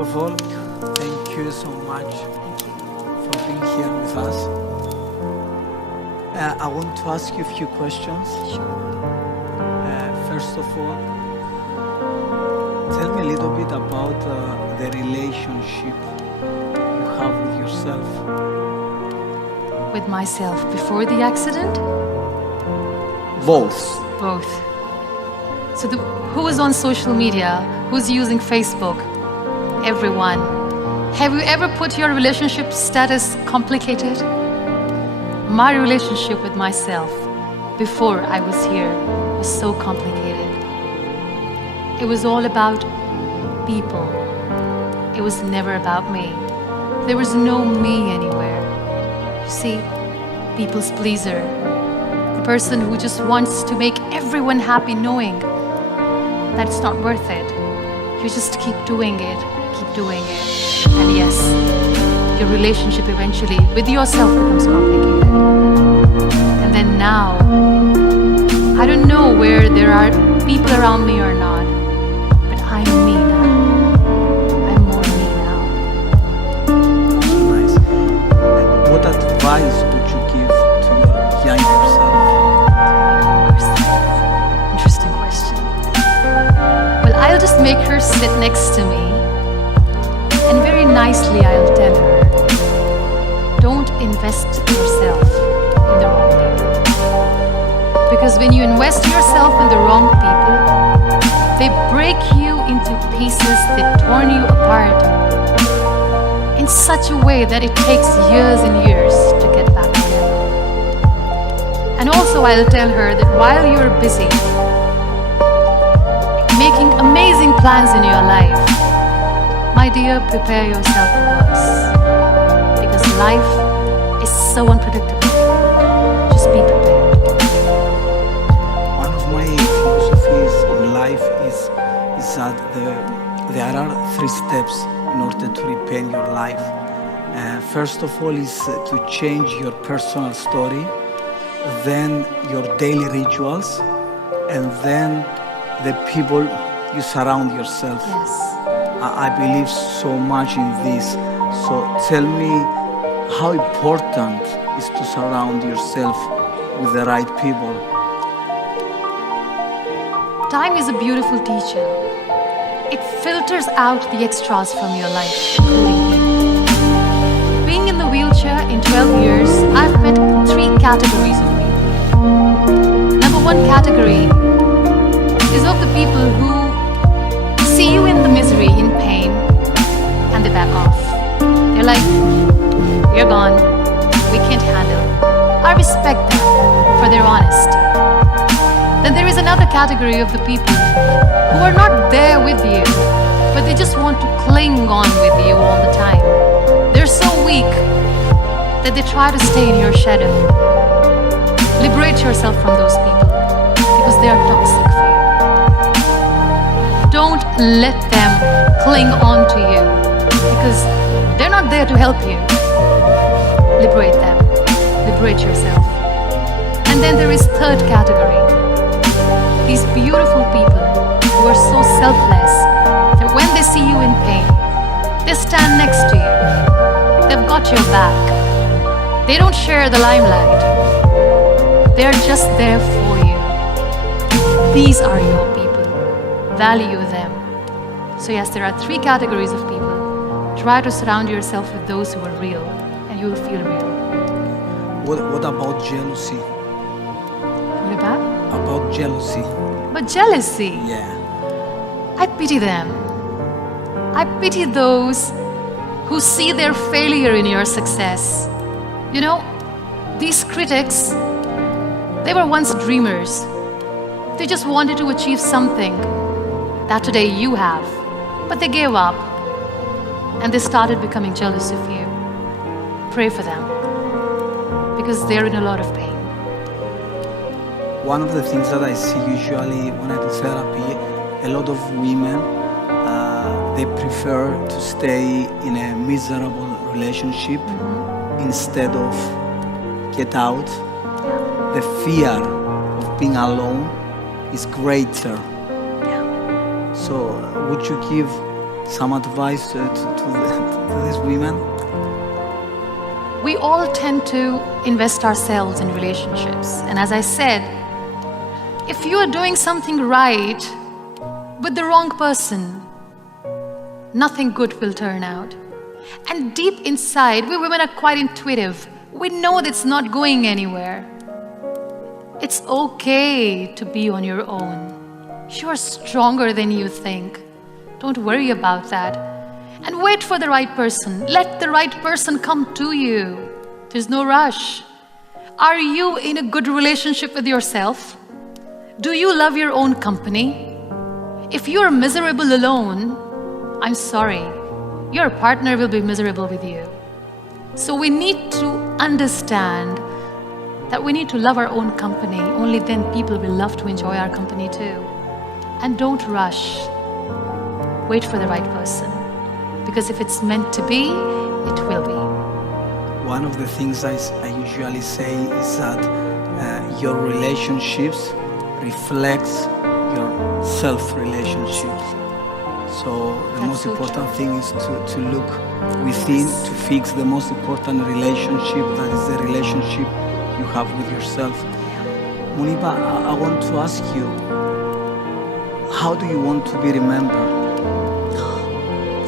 of all, thank you so much for being here with us. I want to ask you a few questions. First of all, tell me a little bit about the relationship you have with yourself. With myself before the accident? Both. Both. So who is on social media? Who's using Facebook? Everyone. Have you ever put your relationship status complicated? My relationship with myself before I was here was so complicated. It was all about people. It was never about me. There was no me anywhere. You see, people's pleaser. The person who just wants to make everyone happy knowing that it's not worth it. You just keep doing it. And yes, your relationship eventually with yourself becomes complicated. And then now, I don't know where there are people around me or not, but I'm me now. I'm more me now. Nice. What advice would you give to your younger self? Interesting question. Well, I'll just make her sit next to me. And very nicely I'll tell her, don't invest yourself in the wrong people. Because when you invest yourself in the wrong people, they break you into pieces, they torn you apart in such a way that it takes years and years to get back together. And also I'll tell her that while you're busy making amazing plans in your life, my dear, prepare yourself for worse. Because life is so unpredictable. Just be prepared. One of my philosophies in life is that there are 3 steps in order to repaint your life. First of all is to change your personal story, then your daily rituals, and then the people you surround yourself. Yes. I believe so much in this. So tell me how important is to surround yourself with the right people. Time is a beautiful teacher. It filters out the extras from your life, including me. Being in the wheelchair in 12 years, I've met 3 categories of people. Number 1 category is of the people who see you in the misery, in pain, and they back off. They're like, we're gone, we can't handle. I respect them for their honesty. Then there is another category of the people who are not there with you, but they just want to cling on with you all the time. They're so weak that they try to stay in your shadow. Liberate yourself from those people because they are toxic for you. Don't let them cling on to you because they're not there to help you. Liberate them. Liberate yourself. And then there is 3rd category. These beautiful people who are so selfless that when they see you in pain, they stand next to you. They've got your back. They don't share the limelight. They're just there for you. These are your people. Value them. So yes, there are 3 categories of people. Try to surround yourself with those who are real, and you will feel real. What about jealousy? What about? About jealousy. But jealousy. Yeah. I pity them. I pity those who see their failure in your success. You know, these critics, they were once dreamers. They just wanted to achieve something that today you have, but they gave up and they started becoming jealous of you. Pray for them because they're in a lot of pain. One of the things that I see usually when I do therapy, a lot of women, they prefer to stay in a miserable relationship instead of get out. The fear of being alone is greater. So would you give some advice to these women? We all tend to invest ourselves in relationships. And as I said, if you are doing something right with the wrong person, nothing good will turn out. And deep inside, we women are quite intuitive. We know that it's not going anywhere. It's okay to be on your own. You are stronger than you think. Don't worry about that. And wait for the right person. Let the right person come to you. There's no rush. Are you in a good relationship with yourself? Do you love your own company? If you're miserable alone, I'm sorry, your partner will be miserable with you. So we need to understand that we need to love our own company. Only then people will love to enjoy our company too. And don't rush. Wait for the right person. Because if it's meant to be, it will be. One of the things I usually say is that your relationships reflects your self-relationships. So the most important thing is to look within, to fix the most important relationship, that is the relationship you have with yourself. Muniba, I want to ask you, how do you want to be remembered?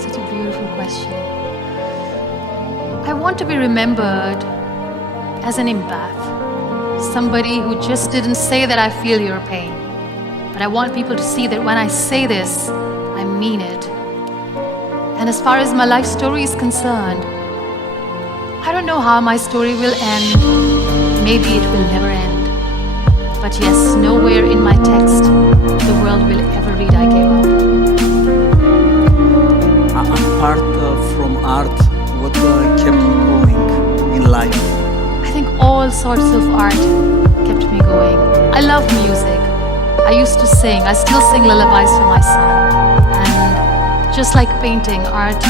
Such a beautiful question. I want to be remembered as an empath. Somebody who just didn't say that I feel your pain. But I want people to see that when I say this, I mean it. And as far as my life story is concerned, I don't know how my story will end. Maybe it will never end. But yes, nowhere in my text the world will ever read I gave up. Apart from art, what kept you going in life? I think all sorts of art kept me going. I love music. I used to sing. I still sing lullabies for my son. And just like painting, art,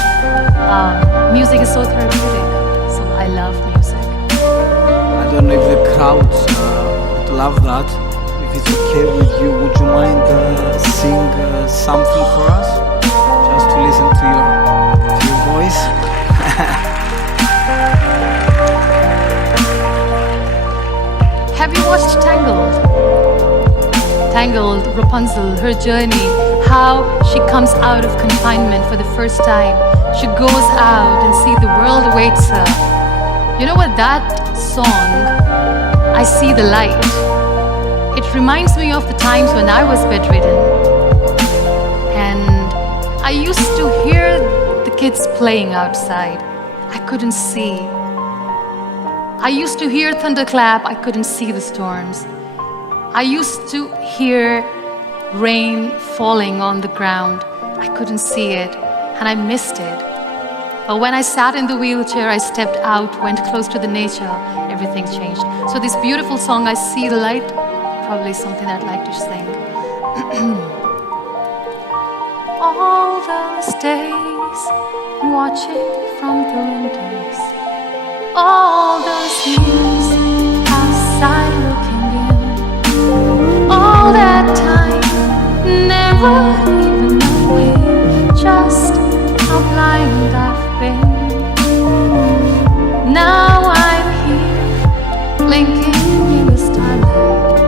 music is so therapeutic. So I love music. I don't know if the crowds would love that. If it's okay with you, would you mind sing something for us? Just to listen to your voice. Have you watched Tangled? Tangled, Rapunzel, her journey, how she comes out of confinement for the first time. She goes out and see the world awaits her. You know what, that song, I See the Light, it reminds me of the times when I was bedridden. And I used to hear the kids playing outside. I couldn't see. I used to hear thunderclap, I couldn't see the storms. I used to hear rain falling on the ground. I couldn't see it, and I missed it. But when I sat in the wheelchair, I stepped out, went close to the nature, everything changed. So this beautiful song, I See the Light, probably something I'd like to sing. All those days, watching from the windows, all those years outside looking in, all that time, never even knowing just how blind I've been. Now I'm here, blinking in the starlight.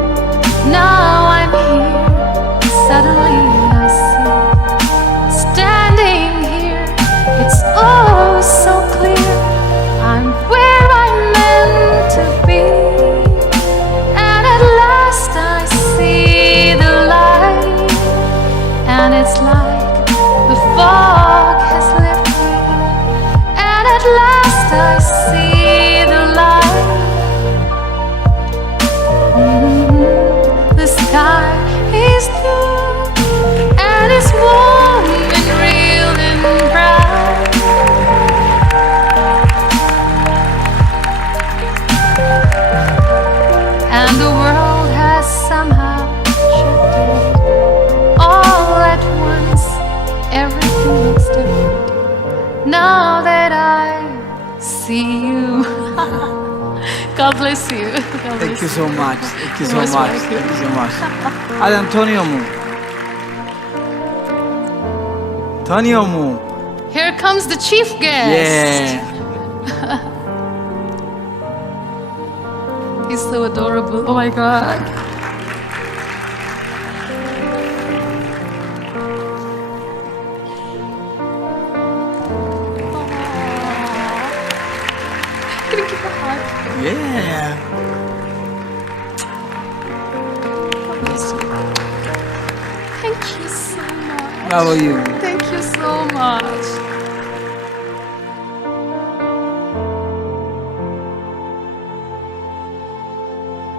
Now I'm here, suddenly I see, standing here, it's oh so clear, I'm where I'm meant to be. And at last I see the light, and it's like the fog has lifted. And at last I see the light. The sky is blue, and it's warm and real and bright. And the world has somehow shifted. All at once, everything looks different now that I see you. God bless you. God bless Thank you so much. Thank you so Most much. welcome. Thank you so much. Hadi Antonio mu? Tanıyor mu? Here comes the chief guest. Yeah. He's so adorable. Oh my God. Can you give a hug? Yeah. God bless you. Thank you so much. How are you? Thank you so much.